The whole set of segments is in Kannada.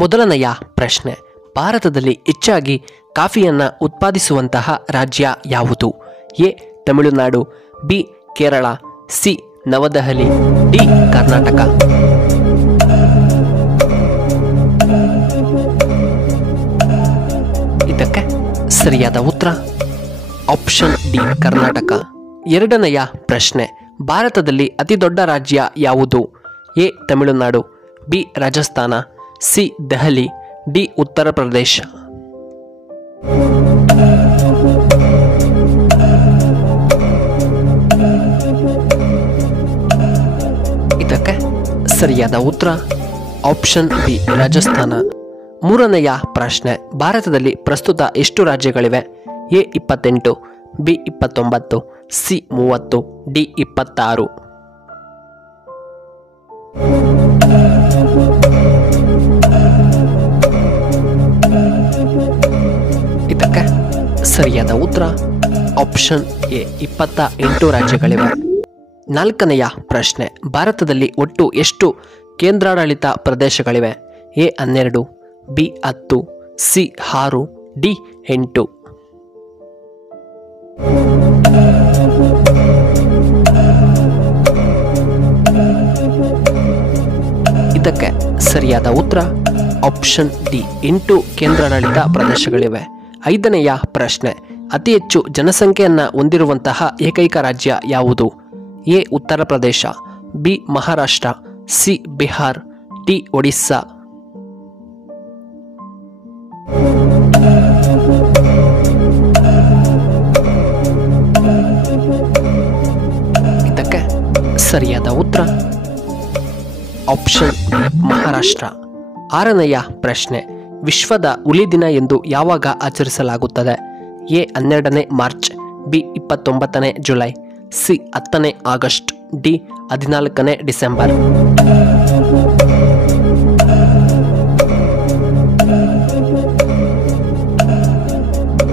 ಮೊದಲನೆಯ ಪ್ರಶ್ನೆ, ಭಾರತದಲ್ಲಿ ಹೆಚ್ಚಾಗಿ ಕಾಫಿಯನ್ನು ಉತ್ಪಾದಿಸುವಂತಹ ರಾಜ್ಯ ಯಾವುದು? A Tamil Nadu, B Kerala, C New Delhi, D Karnataka. ಇದಕ್ಕೆ ಸರಿಯಾದ ಉತ್ತರ ಆಪ್ಷನ್ ಡಿ ಕರ್ನಾಟಕ. ಎರಡನೆಯ ಪ್ರಶ್ನೆ, ಭಾರತದಲ್ಲಿ ಅತಿ ದೊಡ್ಡ ರಾಜ್ಯ ಯಾವುದು? A Tamil Nadu, B Rajasthan, C Delhi, D Uttar Pradesh. ಇದಕ್ಕೆ ಸರಿಯಾದ ಉತ್ತರ ಆಪ್ಷನ್ ಬಿ ರಾಜಸ್ಥಾನ. ಮೂರನೆಯ ಪ್ರಶ್ನೆ, ಭಾರತದಲ್ಲಿ ಪ್ರಸ್ತುತ ಎಷ್ಟು ರಾಜ್ಯಗಳಿವೆ? A 28, B 29, C 30, D 26. ಇದಕ್ಕೆ ಸರಿಯಾದ ಉತ್ತರ ಆಪ್ಷನ್ ಎ 28 ರಾಜ್ಯಗಳಿವೆ. ನಾಲ್ಕನೆಯ ಪ್ರಶ್ನೆ, ಭಾರತದಲ್ಲಿ ಒಟ್ಟು ಎಷ್ಟು ಕೇಂದ್ರಾಡಳಿತ ಪ್ರದೇಶಗಳಿವೆ? A 12, B 10, C 6, D 8. ಇದಕ್ಕೆ ಸರಿಯಾದ ಉತ್ತರ ಆಪ್ಷನ್ ಡಿ 8 ಕೇಂದ್ರಾಡಳಿತ ಪ್ರದೇಶಗಳಿವೆ. ಐದನೆಯ ಪ್ರಶ್ನೆ, ಅತಿ ಹೆಚ್ಚು ಜನಸಂಖ್ಯೆಯನ್ನು ಹೊಂದಿರುವಂತಹ ಏಕೈಕ ರಾಜ್ಯ ಯಾವುದು? A Uttar Pradesh, B Maharashtra, C Bihar, D Odisha. ಇದಕ್ಕೆ ಸರಿಯಾದ ಉತ್ತರ ಆಪ್ಷನ್ ಬಿ ಮಹಾರಾಷ್ಟ್ರ. ಆರನೆಯ ಪ್ರಶ್ನೆ, ವಿಶ್ವದ ಹುಲಿ ದಿನ ಎಂದು ಯಾವಾಗ ಆಚರಿಸಲಾಗುತ್ತದೆ? ಎ 12ನೇ ಮಾರ್ಚ್, ಬಿ 29ನೇ ಜುಲೈ, ಸಿ 10ನೇ ಆಗಸ್ಟ್, ಡಿ 14ನೇ ಡಿಸೆಂಬರ್.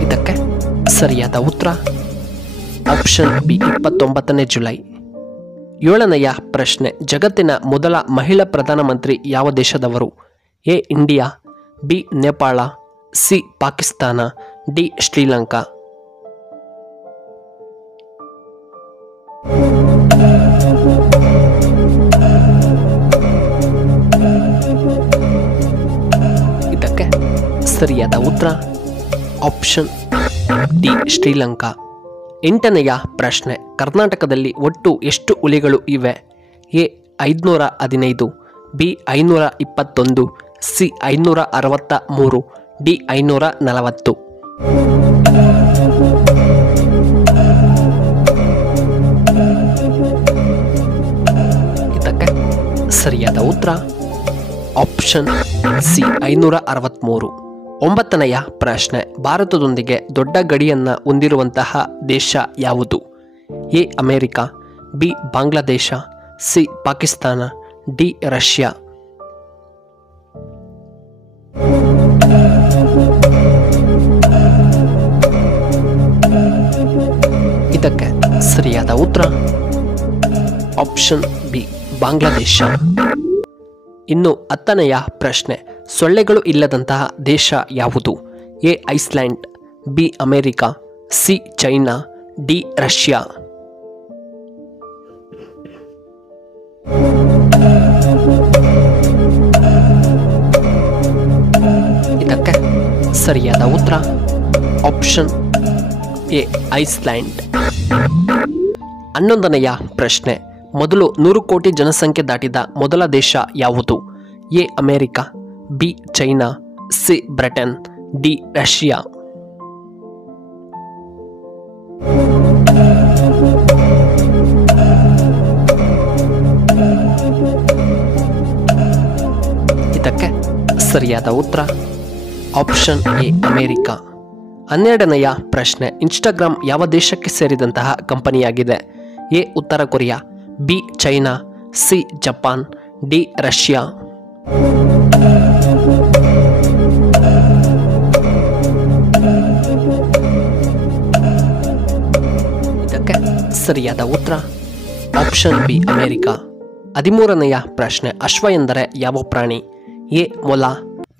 ಇದಕ್ಕೆ ಸರಿಯಾದ ಉತ್ತರ ಆಪ್ಷನ್ ಬಿ 29ನೇ ಜುಲೈ. ಏಳನೆಯ ಪ್ರಶ್ನೆ, ಜಗತ್ತಿನ ಮೊದಲ ಮಹಿಳಾ ಪ್ರಧಾನಮಂತ್ರಿ ಯಾವ ದೇಶದವರು? A India, B Nepal, C Pakistan, D Sri Lanka. ಇದಕ್ಕೆ ಸರಿಯಾದ ಉತ್ತರ ಆಪ್ಷನ್ ಡಿ ಶ್ರೀಲಂಕಾ. ಎಂಟನೆಯ ಪ್ರಶ್ನೆ, ಕರ್ನಾಟಕದಲ್ಲಿ ಒಟ್ಟು ಎಷ್ಟು ಹುಲಿಗಳು ಇವೆ? A 515, B 521, C 563, D 540. ಇದಕ್ಕೆ ಸರಿಯಾದ ಉತ್ತರ ಆಪ್ಷನ್ ಸಿ 563. ಒಂಬತ್ತನೆಯ ಪ್ರಶ್ನೆ, ಭಾರತದೊಂದಿಗೆ ದೊಡ್ಡ ಗಡಿಯನ್ನು ಹೊಂದಿರುವಂತಹ ದೇಶ ಯಾವುದು? A America, B Bangladesh, C Pakistan, D Russia. ಇದಕ್ಕೆ ಸರಿಯಾದ ಉತ್ತರ ಆಪ್ಷನ್ ಬಿ ಬಾಂಗ್ಲಾದೇಶ. ಇನ್ನು 10ನೆಯ ಪ್ರಶ್ನೆ, ಸೊಳ್ಳೆಗಳು ಇಲ್ಲದಂತಹ ದೇಶ ಯಾವುದು? A Iceland, B America, C China, D Russia. ಇದಕ್ಕೆ ಸರಿಯಾದ ಉತ್ತರ ಆಪ್ಷನ್ ಎ ಐಸ್ಲ್ಯಾಂಡ್. 11ನೆಯ ಪ್ರಶ್ನೆ, ಮೊದಲು 100 ಕೋಟಿ ಜನಸಂಖ್ಯೆ ದಾಟಿದ ಮೊದಲ ದೇಶ ಯಾವುದು? A America, B China, C Britain, D Russia. ಇದಕ್ಕೆ ಸರಿಯಾದ ಉತ್ತರ ಆಪ್ಷನ್ ಎ ಅಮೆರಿಕ. 12ನೆಯ ಪ್ರಶ್ನೆ, ಇನ್ಸ್ಟಾಗ್ರಾಮ್ ಯಾವ ದೇಶಕ್ಕೆ ಸೇರಿದಂತಹ ಕಂಪನಿಯಾಗಿದೆ? ಎ ಉತ್ತರ Korea, B China, C Japan, D Russia. ಇದಕ್ಕೆ ಸರಿಯಾದ ಉತ್ತರ ಆಪ್ಷನ್ ಬಿ ಅಮೆರಿಕ. 13ನೆಯ ಪ್ರಶ್ನೆ, ಅಶ್ವ ಎಂದರೆ ಯಾವ ಪ್ರಾಣಿ? ಎ ಮೊಲ,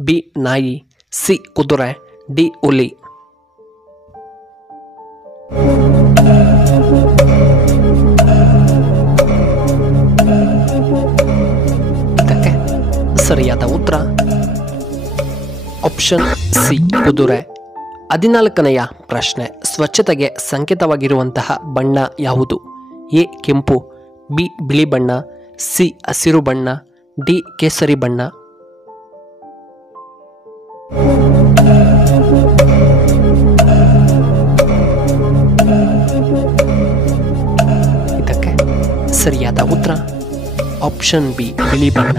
ಬಿ ನಾಯಿ, ಸಿ ಕುದುರೆ, ಡಿ ಹುಲಿ. ಇದಕ್ಕೆ ಸರಿಯಾದ ಉತ್ತರ ಆಪ್ಷನ್ ಸಿ ಕುದುರೆ. 14ನೆಯ ಪ್ರಶ್ನೆ, ಸ್ವಚ್ಛತೆಗೆ ಸಂಕೇತವಾಗಿರುವಂತಹ ಬಣ್ಣ ಯಾವುದು? ಎ ಕೆಂಪು, ಬಿ ಬಿಳಿ ಬಣ್ಣ, ಸಿ ಹಸಿರು ಬಣ್ಣ, ಡಿ ಕೇಸರಿ ಬಣ್ಣ. ಇದಕ್ಕೆ ಸರಿಯಾದ ಉತ್ತರ ಆಪ್ಷನ್ ಬಿ ಬಿಳಿ ಬಣ್ಣ.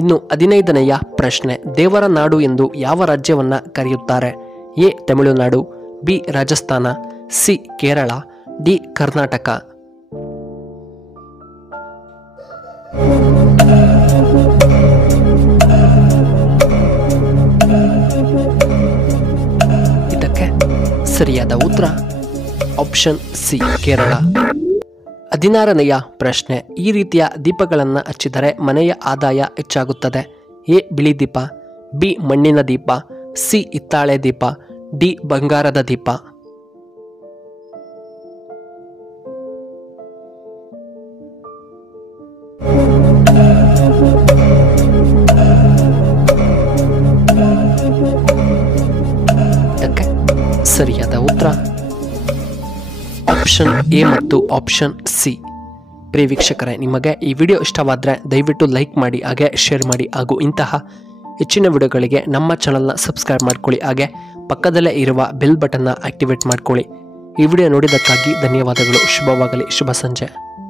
ಇನ್ನು 15ನೆಯ ಪ್ರಶ್ನೆ, ದೇವರ ನಾಡು ಎಂದು ಯಾವ ರಾಜ್ಯವನ್ನ ಕರೆಯುತ್ತಾರೆ? A Tamil Nadu, B Rajasthan, C Kerala, D Karnataka. ಇದಕ್ಕೆ ಸರಿಯಾದ ಉತ್ತರ ಆಪ್ಷನ್ ಸಿ ಕೇರಳ. 16ನೆಯ ಪ್ರಶ್ನೆ, ಈ ರೀತಿಯ ದೀಪಗಳನ್ನು ಹಚ್ಚಿದರೆ ಮನೆಯ ಆದಾಯ ಹೆಚ್ಚಾಗುತ್ತದೆ. ಎ ಬಿಳಿ ದೀಪ, ಬಿ ಮಣ್ಣಿನ ದೀಪ, ಸಿ ಹಿತ್ತಾಳೆ ದೀಪ, ಡಿ ಬಂಗಾರದ ದೀಪ. ಇದಕ್ಕೆ ಸರಿಯಾದ ಉತ್ತರ ಆಪ್ಷನ್ ಎ ಮತ್ತು ಆಪ್ಷನ್ ಸಿ. ಪ್ರಿಯ ವೀಕ್ಷಕರೇ, ನಿಮಗೆ ಈ ವಿಡಿಯೋ ಇಷ್ಟವಾದರೆ ದಯವಿಟ್ಟು ಲೈಕ್ ಮಾಡಿ, ಹಾಗೆ ಶೇರ್ ಮಾಡಿ, ಹಾಗೂ ಇಂತಹ ಹೆಚ್ಚಿನ ವಿಡಿಯೋಗಳಿಗೆ ನಮ್ಮ ಚಾನಲ್ನ ಸಬ್ಸ್ಕ್ರೈಬ್ ಮಾಡ್ಕೊಳ್ಳಿ, ಹಾಗೆ ಪಕ್ಕದಲ್ಲೇ ಇರುವ ಬೆಲ್ ಬಟನ್ನ ಆಕ್ಟಿವೇಟ್ ಮಾಡ್ಕೊಳ್ಳಿ. ಈ ವಿಡಿಯೋ ನೋಡಿದ್ದಕ್ಕಾಗಿ ಧನ್ಯವಾದಗಳು. ಶುಭವಾಗಲಿ. ಶುಭ ಸಂಜೆ.